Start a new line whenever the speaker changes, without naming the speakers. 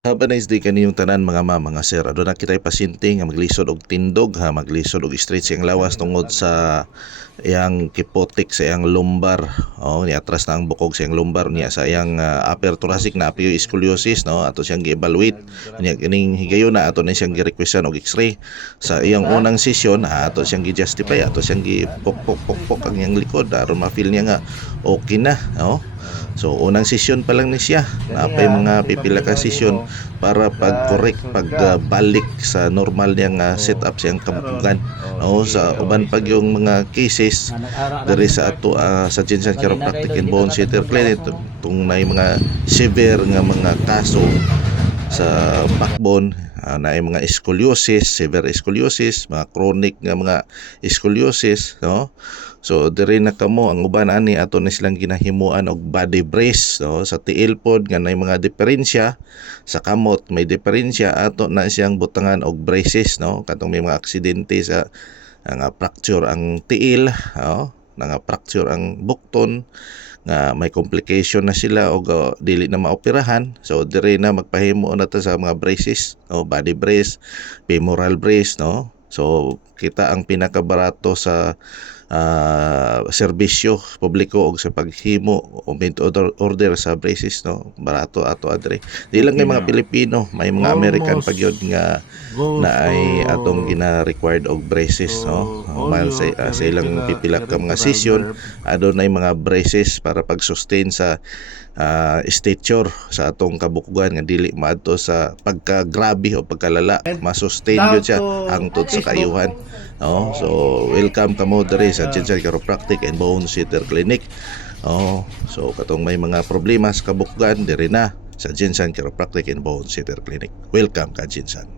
Haba na isdi kaniyong tanan mga ma, mga sir. Aduna na kita'y pasyente nga maglisod og tindog ha, maglisod og straight siyang lawas tungod sa iyang kipotik sa iyang lumbar. Oh, ni atras na ang bukog sa iyang lumbar niya sa iyang ah, upper thoracic na scoliosis no ato siyang gi-evaluate. Niya kining higayon na ato na siyang gi-requestan og x-ray. Sa iyang unang session ha, ato siyang gi-justify, ato siyang gi-pok-pok-pok ang iyang likod aron ma-feel niya nga okay na, no? So unang session pa lang ni siya. Napay mga pipila ka session para pag-correct, pagbalik sa normal niyang ah, setup siyang kabukugan. No, sa uban pag yung mga cases diri sa ato ah, sa Jensen Chiropractic and Bone Center Clinic tung na mga severe nga mga kaso sa backbone uh, na mga scoliosis, severe scoliosis, mga chronic nga mga scoliosis, no? So diri na kamo ang uban ani ato na silang ginahimuan og body brace no? Sa tiil pod nga nay mga diferensya sa kamot may diferensya ato na siyang butangan og braces no? Katong may mga aksidente sa nga fracture ang tiil no? Nga fracture ang bukton nga may complication na sila o uh, dili na maoperahan. So diri na magpahimo na ta sa mga braces no? Body brace femoral brace no? So kita ang pinakabarato sa ah, serbisyo publiko og sa paghimo o order, order sa braces no? Barato ato adre. Di lang may mga Pilipino may mga American pa gyud nga na ay atong gina-required og braces no? Man sa, ah, sa ilang pipila ka mga session adunay mga braces para pag-sustain sa ah, stature sa atong kabukugan nga dili maadto sa pagka-grabe o pagkalala. Ma-sustain gyud siya hangtod sa kayuhan no so welcome kamo diri sa Jensen Chiropractic and Bone Sitter Clinic. Oh so katong may mga problema sa kabukugan diri na sa Jensen Chiropractic and Bone Sitter Clinic. Welcome ka Jensen